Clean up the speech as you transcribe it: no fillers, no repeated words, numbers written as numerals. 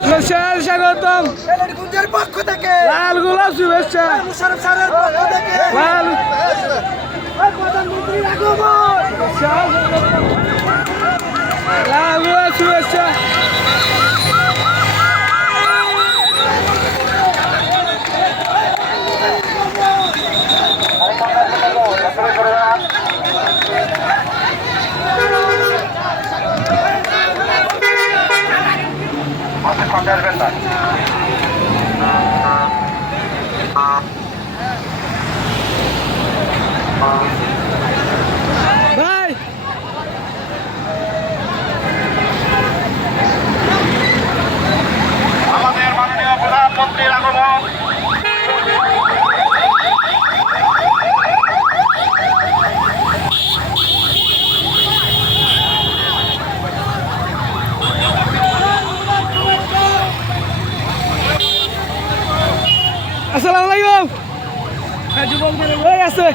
স্বাগতম গুঞ্জের পক্ষ থেকে লাল গোলাপ শুভেচ্ছা মুশারফ স্যারের পক্ষ থেকে লাল প্রধানমন্ত্রীর আগমন লাল গোলাপ শুভেচ্ছা ভাই আমাদের মাননীয় প্রধানমন্ত্রীর আগমন আসসালামু আলাইকুম এই আছে